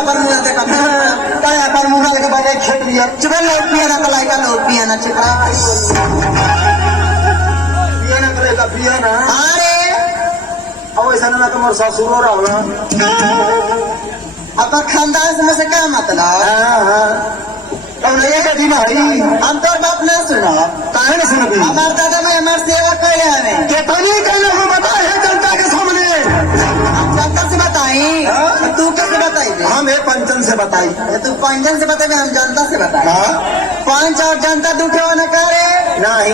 अपन मुंह देखा काय अपन मुंह लेके बने खेत लिया चुगल लो पियाना कलाई का लो पियाना चिपरा पियाना कलाई का पियाना अरे अब ऐसा ना तुम्हारे ससुर हो रहा अब खानदान में से क्या मतलब अब ये कभी नहीं हम तो बाप न सुना कहे न सुना हमारे दादा में हमारे सेवा करे हमें के पहले कहने को बताए जनता के सामने जनता से बताई तू कैसे बताई हम एक पंचन से बताई तू पंचन से बताए हम जनता से बताए पंच और जनता दुखे न करे नहीं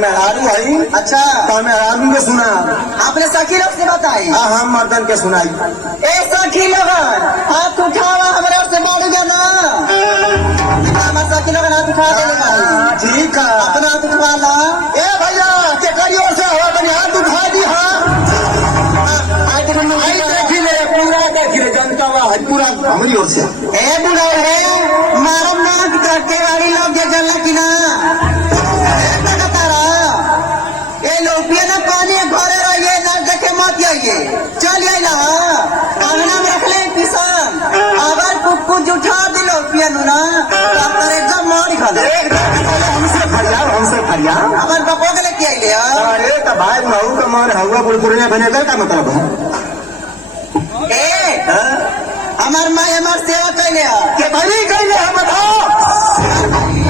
मैं आरू है अच्छा तो मैं आरू में सुना आपने सखी लोग से बताई हम मर्दन के सुनाई ए सखी लोग हाथ उठावा हमारे से बढ़ गया ना सखी लोग हाथ उठा देगा ठीक है अपना हाथ उठवा ला ए भैया केकरियों से हो बनी हाथ उठा दी पूरा देखी जनता पूरा हमारी ओर से ए बुढ़ा है मारो नाक के गाड़ी लोग जल की ना पानी घरे रहिए ना देखे मत आइए चल आइला अंगना में रख ले किसान अगर कुछ उठा दिलो पियानो ना तब एकदम मार खा हमसे फरिया अपन बापो के लेके आइले अरे त भाई महू का मार हवा बुलबुलिया बने का मतलब है ए हमार माई हमार सेवा कैले के भरी कैले बताओ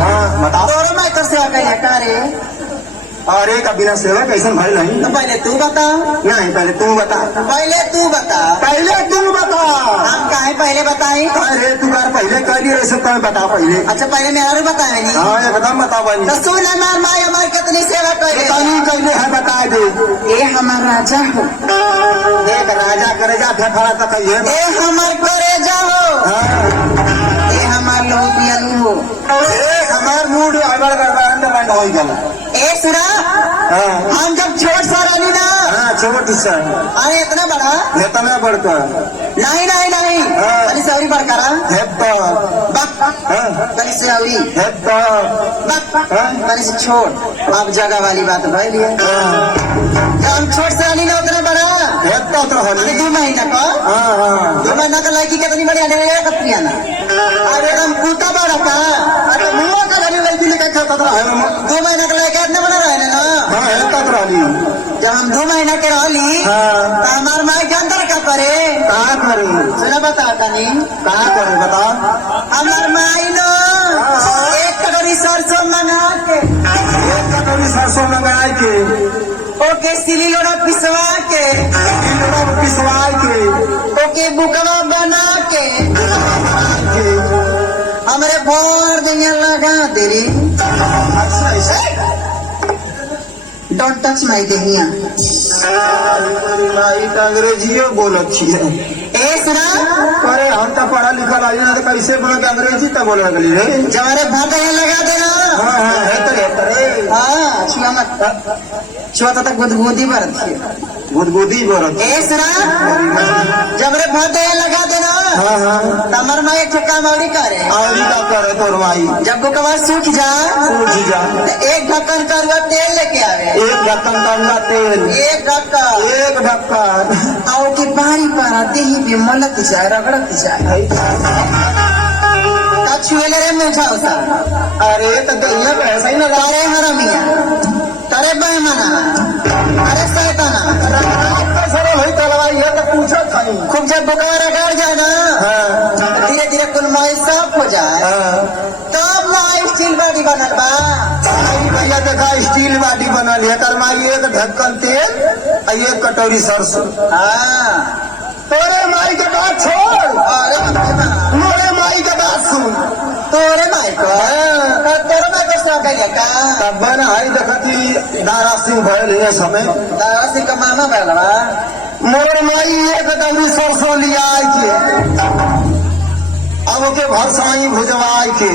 हां बताओ तोरो माई कर सेवा कैले का रे अरे का बिना सेवा कैसे भाई नहीं तो पहले तू बता नहीं पहले तू बता पहले तू बता हम काहे पहले बताई अरे तू बार पहले कर दिए ऐसे तो बता पहले अच्छा पहले मेरा बताए नहीं हाँ एकदम बता भाई तो सुन हमार माई हमार कितनी सेवा करे कैले है बता दे ये हमार राजा हो एक राजा करे जा फेफड़ा तक ये हमार करे जा हो ये हमार लोग पियानु हो हमार मूड अगर गड़बड़ बंद हो गया ए सुना हम जब छोट सा रही ना छोट सा अरे इतना बड़का नहीं कहीं से अवरी बड़का कहीं से अवरी कहीं से छोट अब जगह वाली बात भाई लिए हम छोट से रही ना उतना बड़ा 2 महीना का 2 महीना का लड़की कितनी बड़ी आने वाली कतनी आना अरे हम कुत्ता बड़ा का अरे मुँह का लड़की लड़की लेकर खाता था 2 महीना का लड़का इतना बड़ा रहे ना जब हम 2 महीना के रही तो हमार माई जानता का करे सुना बता नहीं कहा करे बता हमार माई नो 1 कटोरी सरसों मंगा के ओके सिली लोड़ा पिसवा के ओके बुकवा बना के हमारे भोर दिया लगा तेरी डोंट टच माई देहिया माई तो अंग्रेजी बोलत छी ए सुना अरे हम तो पढ़ा लिखा आई ना तो कैसे बोलो कि अंग्रेजी तो बोल लगली रे जब हमारे भाग लगा देना हाँ छुआ मत छुआ तक गुदगुदी बरत ए सुना जब रे भाग लगा देना तमर माई ठेका मौड़ी करे तोर माई जब बुकवा सूख जा तो 1 ढक्कन करुआ तेल लेके आवे 1 ढक्कन करुआ तेल 1 ढक्कन आओ के बारी पारा देही भी मलत जाए रगड़त जाए छुएले रे मुझाओ सा अरे तो दहिया पैसा ही लगा रे हरामिया तरे बेईमाना अरे शैताना सरे होई तलवाई है तो पूछो खानी खूब जब बुखार अगर जाए ना धीरे धीरे कुल माई साफ हो जाए तब ना स्टील बॉडी बनल बा भैया देखा स्टील बॉडी बनल है तर माई 1 ढक्कन तेल 1 कटोरी सरसों तोरे माई के बात छोड़ मोरे माई के बात सुन तोरे माई को तब बना आई देखती दारा सिंह भयल है समय दारा सिंह का मामा भैलवा मोर माई 1 कटोरी सरसों लिया आई के अब ओके भरसाई भुजवाई के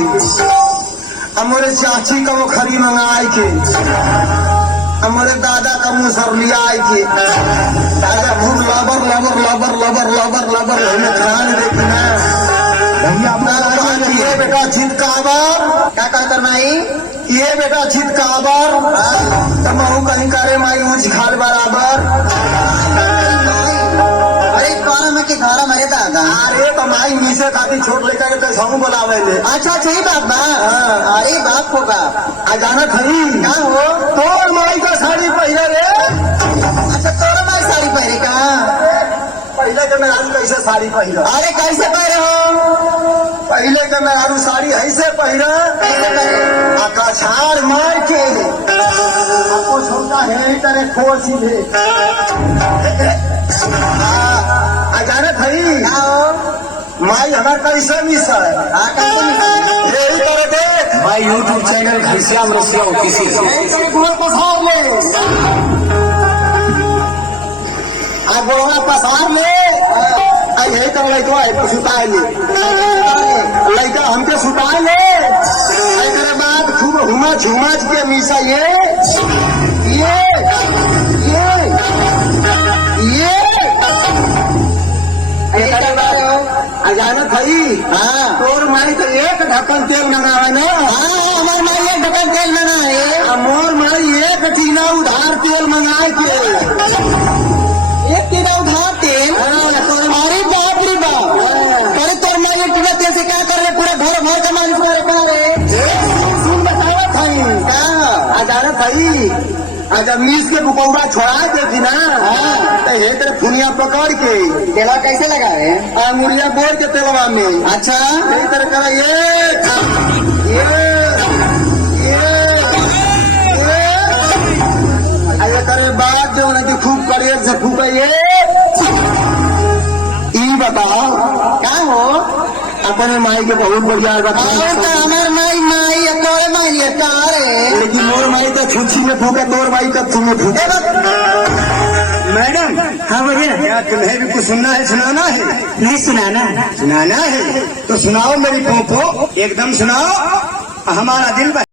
अब मोरे चाची का वो खरी मंगाई के हमारे दादा का मुसर लिया आई थी दादा खूब लबर खान देखना भैया अपना ये बेटा छिटकाबर क्या कहता माई ये बेटा छिटकाबर तमहू कहीं करे माई मुझ खाल बराबर अरे पारा में के घर हमारे दादा। अरे तो माई नीचे खाती छोट लेकर के समूह बोलावे ले। अच्छा सही बात बा। अरे बाप को बाप अचानक खरी का हो तोर माई का साड़ी पहले रे। अच्छा तोर माई साड़ी पहरे का पहले के मेहरारू कैसे साड़ी पहरा। अरे कैसे पहरे हो पहले के मेहरारू साड़ी ऐसे पहरा कैसे पहरे अकाछाड़ मार के आपको छोटा है तेरे खोर सीधे अचानक खरी का हो माई हमार कैसे मिसा है। हाँ कैसे निकल यही तरह देख my YouTube channel Ghanshyam Rasiya official. यही तरह कुआं पसार ले आ गोवा पसार ले आ यही तरह लड़का है सुता ले लड़का हमके सुता ले एक बाद खूब हुमच हुमच के मिसा ये अचानक खरी हाँ तोर माई तो एक ढक्कन तेल मंगावे ना। हाँ हमारे माई एक ढक्कन तेल मंगा है मोर माई एक टीना उधार तेल मंगाए के एक टीना उधार तेल। अरे बाप रे बाप अरे तोर माई एक टीना तेल से क्या कर रहे पूरा घर भर का मालिश मारे का रे सुन बतावा थाई का अचानक खरी जब मीस के बुकौड़ा छोड़ा देती ना तो हे तेरे फुनिया पकड़ के तेला कैसे लगा है अंगुरिया बोल के तेलवा में अच्छा यही तरह करा ये करे बात जो उनकी खूब करियर से फूका ये बताओ का हो अपने माई के बहुत बढ़िया और तो हमार माई माई तोरे माई ये का रे लेकिन मोर माई तो छुच्छी में फूका तोर माई कब तुम्हें फूके। मैडम हाँ भैया क्या तुम्हें भी कुछ सुनना है सुनाना है। नहीं सुनाना सुनाना है तो सुनाओ मेरी पोपो एकदम सुनाओ हमारा दिल बहल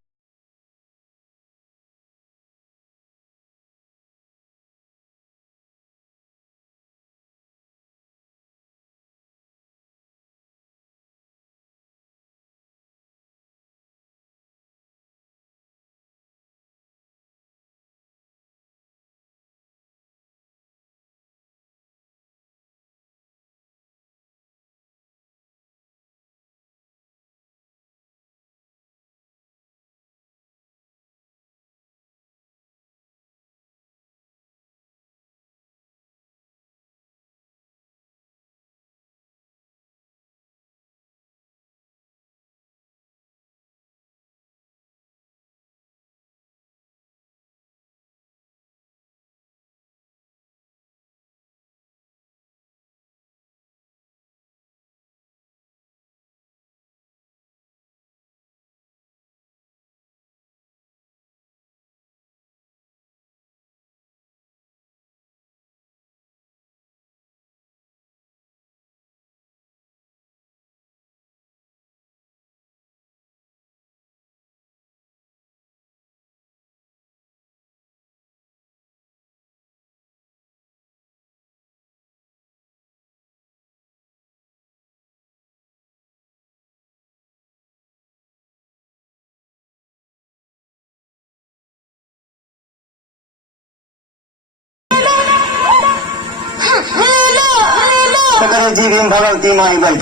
जी भगवती माई बल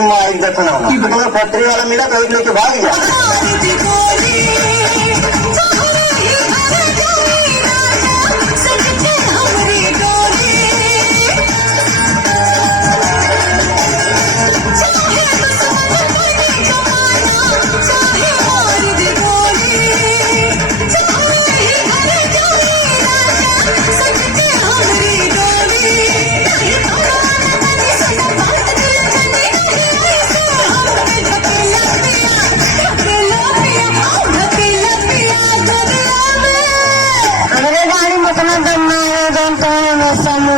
माई देखना फैक्ट्री वाला मिला तो लेके भाग गया।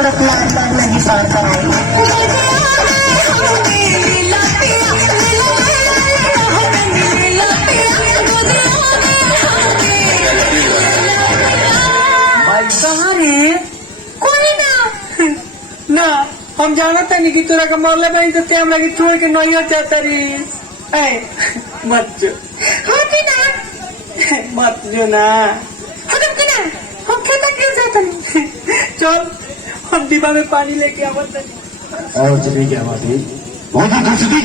तोरा प्लान पर नहीं साथ आए भाई कहाँ रे? कोई ना ना हम जानते नहीं कि तोरा का मरले भाई तो हम लगी छोड़ के नहीं हो जाता रे। ऐ मत जो होती ना मत जो ना हटम की ना हम खेता क्यों जाता नहीं चल हम डिब्बा में पानी लेके आवत नहीं। और चली क्या बात है? बहुत ही